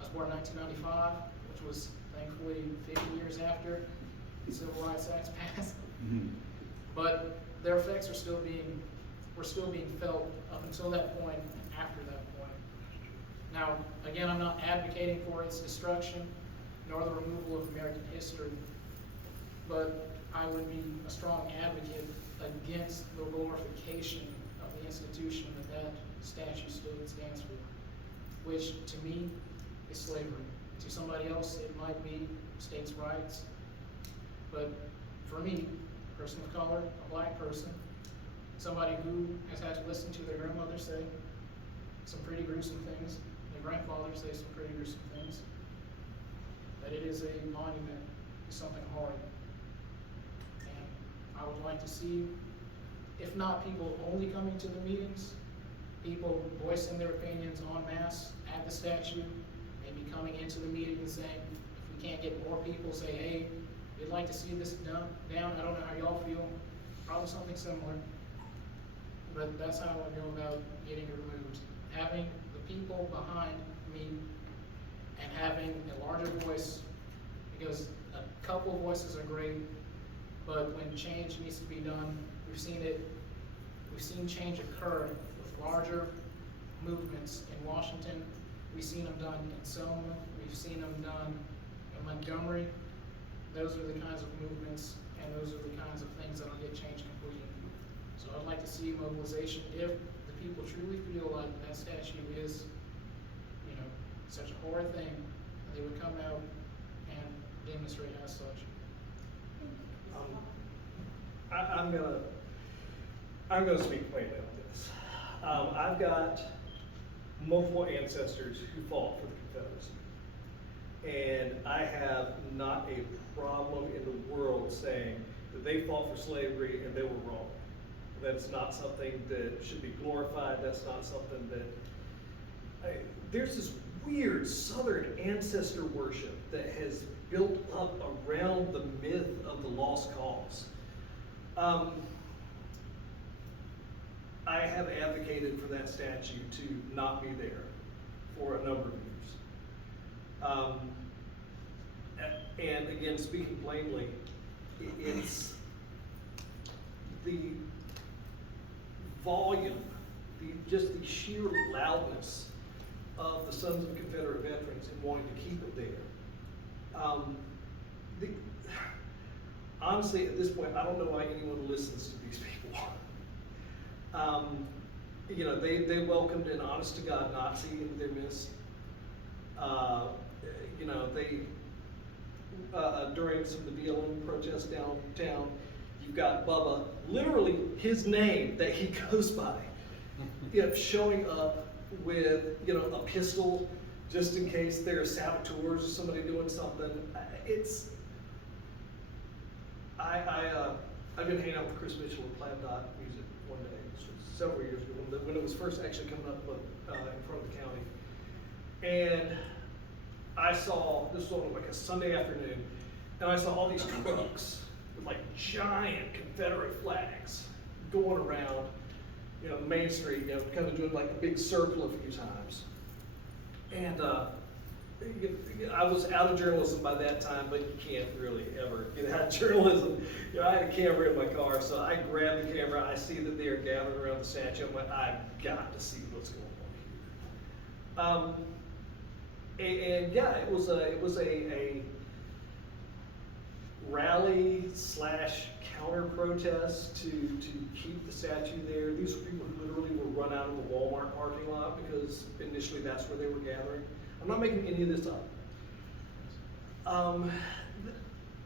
I was born in 1995, which was thankfully 50 years after the Civil Rights Act passed. Mm-hmm. But their effects were still being felt up until that point and after that point. Now, again, I'm not advocating for its destruction nor the removal of American history, but I would be a strong advocate against the glorification of the institution that statue stands for, which to me is slavery. To somebody else, it might be states' rights, but for me, a person of color, a black person, somebody who has had to listen to their grandmother say some pretty gruesome things, their grandfather say some pretty gruesome things, that it is a monument to something horrid. And I would like to see, if not people only coming to the meetings, people voicing their opinions en masse at the statue, maybe coming into the meeting and saying, if we can't get more people, say, hey, we'd like to see this down. I don't know how y'all feel, probably something similar. But that's how I would go about getting it removed. Having the people behind me and having a larger voice, because a couple voices are great, but when change needs to be done, we've seen change occur with larger movements in Washington. We've seen them done in Selma, we've seen them done in Montgomery. Those are the kinds of movements and those are the kinds of things that'll get change completed. So I'd like to see mobilization if the people truly feel like that statue is, such a horrid thing, they would come out and demonstrate as such. I'm gonna speak plainly on this. I've got multiple ancestors who fought for the Confederacy. And I have not a problem in the world saying that they fought for slavery and they were wrong. That's not something that should be glorified. That's not something that, there's this weird Southern ancestor worship that has built up around the myth of the lost cause. I have advocated for that statue to not be there for a number of years. And again, speaking plainly, it's the volume, just the sheer loudness of the Sons of Confederate Veterans and wanting to keep it there. Honestly, at this point, I don't know why anyone listens to these people. You know, they welcomed an honest-to-God Nazi into their midst. You know, they, during some of the BLM protests downtown, you've got Bubba, literally his name that he goes by, you know, showing up with, you know, a pistol just in case there are saboteurs or somebody doing something. I've been hanging out with Chris Mitchell at Plaid Dot Music one day, this was several years ago, when it was first actually coming up in front of the county. And I saw, this was on like a Sunday afternoon, and I saw all these trucks with like giant Confederate flags going around, you know, Main Street, you know, kind of doing like a big circle a few times. And I was out of journalism by that time, but you can't really ever get out of journalism. You know, I had a camera in my car, so I grabbed the camera, I see that they are gathered around the statue, I'm like, I've got to see what's going on here. And yeah, it was a rally / counter protest to keep the statue there. These were people who literally were run out of the Walmart parking lot because initially that's where they were gathering. I'm not making any of this up.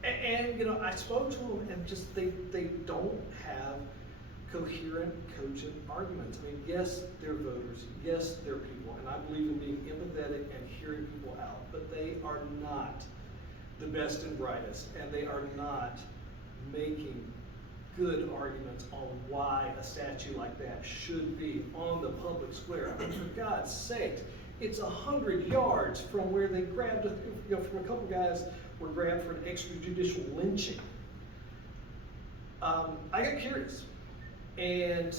And you know, I spoke to them and just they don't have coherent, cogent arguments. I mean, yes, they're voters, yes, they're people, and I believe in being empathetic and hearing people out, but they are not the best and brightest, and they are not making good arguments on why a statue like that should be on the public square. I mean, for God's sake, it's 100 yards from where they grabbed, you know, from a couple guys were grabbed for an extrajudicial lynching. I got curious, and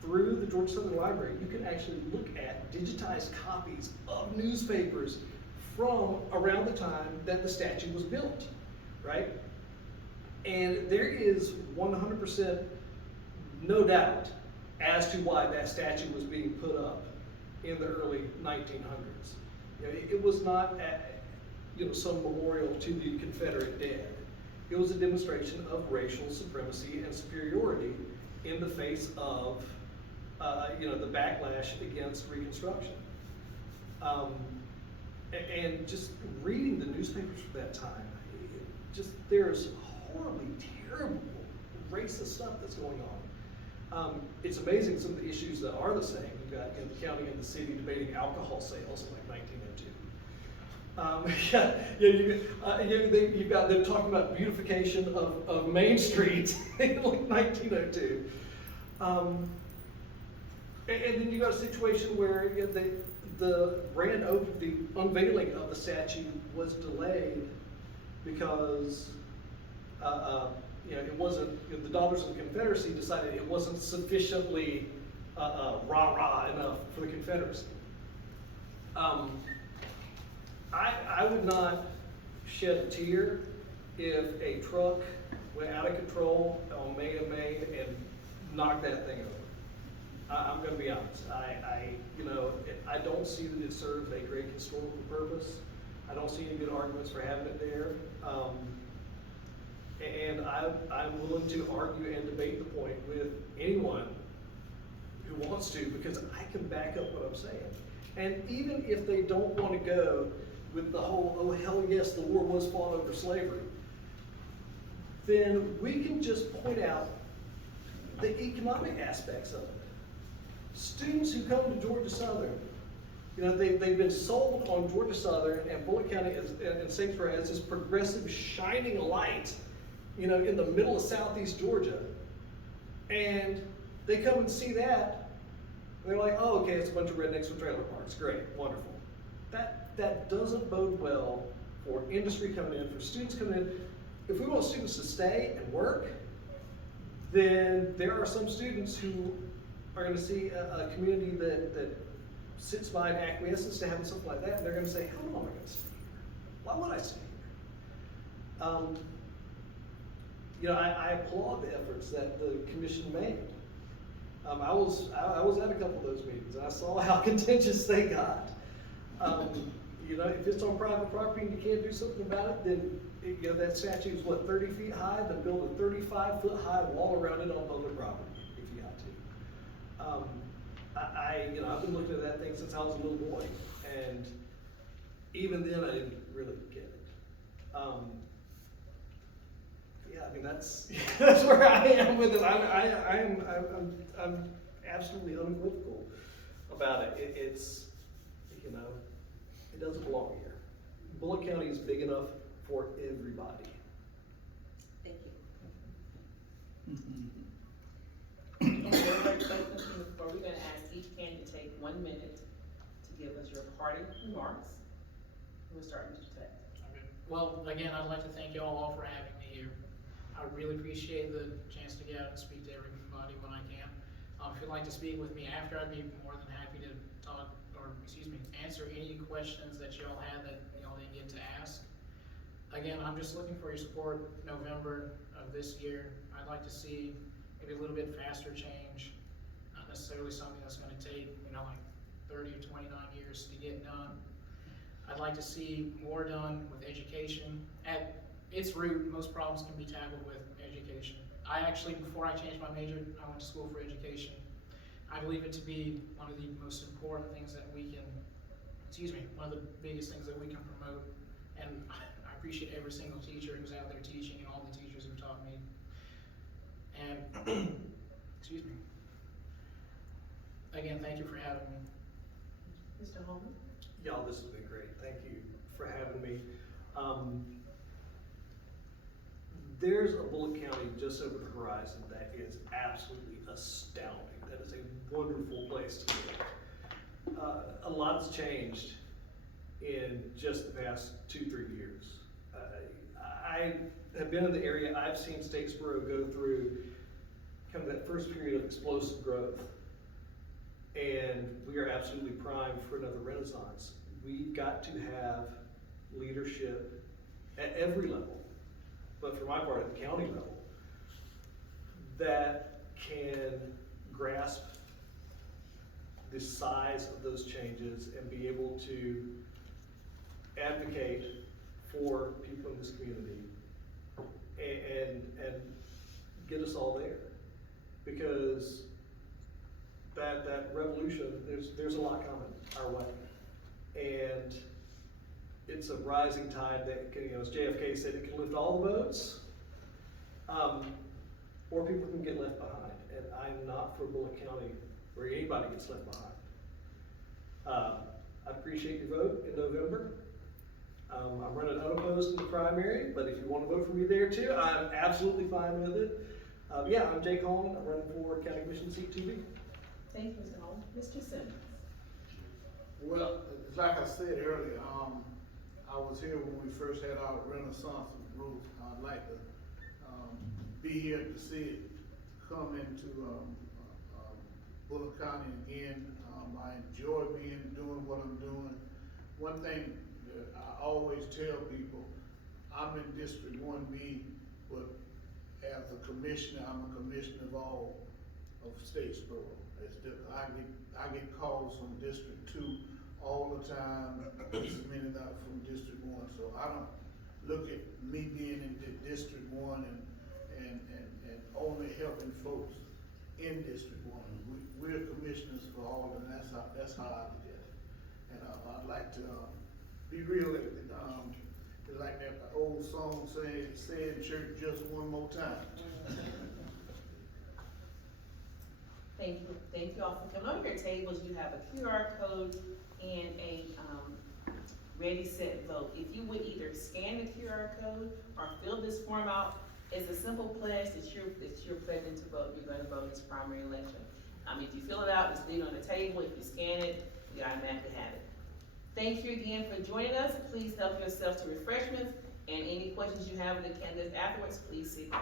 through the Georgia Southern Library, you can actually look at digitized copies of newspapers from around the time that the statue was built, right? And there is 100% no doubt as to why that statue was being put up in the early 1900s. You know, it was not some memorial to the Confederate dead. It was a demonstration of racial supremacy and superiority in the face of the backlash against Reconstruction. And just reading the newspapers from that time, there's horribly terrible racist stuff that's going on. It's amazing some of the issues that are the same. You've got the county and the city debating alcohol sales in like 1902. You've got them talking about beautification of Main Street in like 1902. And then you got a situation where the unveiling of the statue was delayed because it wasn't, the Daughters of the Confederacy decided it wasn't sufficiently rah-rah enough for the Confederacy. I would not shed a tear if a truck went out of control on May and knocked that thing over. I'm going to be honest. I don't see that it serves a great historical purpose. I don't see any good arguments for having it there. And I'm willing to argue and debate the point with anyone who wants to, because I can back up what I'm saying. And even if they don't want to go with the whole, oh hell yes, the war was fought over slavery, then we can just point out the economic aspects of it. Students who come to Georgia Southern, they've been sold on Georgia Southern and Bulloch County and Statesboro as this progressive shining light, in the middle of southeast Georgia. And they come and see that, and they're like, oh, okay, it's a bunch of rednecks with trailer parks. Great, wonderful. That doesn't bode well for industry coming in, for students coming in. If we want students to stay and work, then there are some students who are gonna see a community that sits by and acquiesces to having something like that, and they're gonna say, how long am I gonna stay here? Why would I stay here? You know, I applaud the efforts that the commission made. I was at a couple of those meetings, and I saw how contentious they got. You know, if it's on private property and you can't do something about it, then, you know, that statute is what, 30 feet high? Then build a 35-foot high wall around it on public property, if you got to. You know, I've been looking at that thing since I was a little boy, and even then I didn't really get it. Yeah, I mean, that's where I am with it. I'm absolutely unequivocal about it. It's, you know, it doesn't belong here. Bulloch County is big enough for everybody. Thank you. And before we're gonna ask each candidate to take 1 minute to give us your parting remarks. We'll start with Mr. Tutt. Okay. Well, again, I'd like to thank you all for having me here. I really appreciate the chance to get out and speak to everybody when I can. If you'd like to speak with me after, I'd be more than happy to talk, or answer any questions that y'all had that y'all didn't get to ask. Again, I'm just looking for your support November of this year. I'd like to see maybe a little bit faster change, not necessarily something that's gonna take, you know, like 30 or 29 years to get done. I'd like to see more done with education. At its root, most problems can be tackled with education. I actually, before I changed my major, I went to school for education. I believe it to be one of the most important things that we can, one of the biggest things that we can promote. And I appreciate every single teacher who's out there teaching and all the teachers who taught me. And, again, thank you for having me. Mr. Holman? Y'all, this has been great. Thank you for having me. There's a Bulloch County just over the horizon that is absolutely astounding. That is a wonderful place to live. A lot has changed in just the past 2-3 years. I have been in the area. I've seen Statesboro go through kind of that first period of explosive growth, and we are absolutely primed for another renaissance. We've got to have leadership at every level, but for my part at the county level, that can grasp the size of those changes and be able to advocate for people in this community and get us all there. Because that revolution, there's a lot coming our way. And it's a rising tide that can, you know, as JFK said, it can lift all the boats, or people can get left behind. And I'm not for Bulloch County where anybody gets left behind. I appreciate your vote in November. I'm running unopposed in the primary, but if you want to vote for me there too, I'm absolutely fine with it. Yeah, I'm Jake Hallman. I'm running for County Commission seat 2B. Thank you, Mr. Holman. Mr. Simmons? Well, like I said earlier, I was here when we first had our renaissance of growth. I'd like to be here to see it come into Bulloch County again. I enjoy doing what I'm doing. One thing that I always tell people, I'm in District 1B, but as a commissioner, I'm a commissioner of all of Statesboro. I get calls from District 2 all the time, submitted out from District 1. So I don't look at me being in District 1 and only helping folks in District 1. We're commissioners for all, and that's how I look at it. And I'd like to be real. It's like that old song saying, "Say in church just one more time." Thank you all for coming. On your tables, you have a QR code and a ready, set, vote. If you would either scan the QR code or fill this form out, it's a simple pledge that you're pledging to vote. You're going to vote in this primary election. If you fill it out, just leave it on the table. If you scan it, you automatically have it. Thank you again for joining us. Please help yourself to refreshments, and any questions you have with the candidates afterwards, please seek them.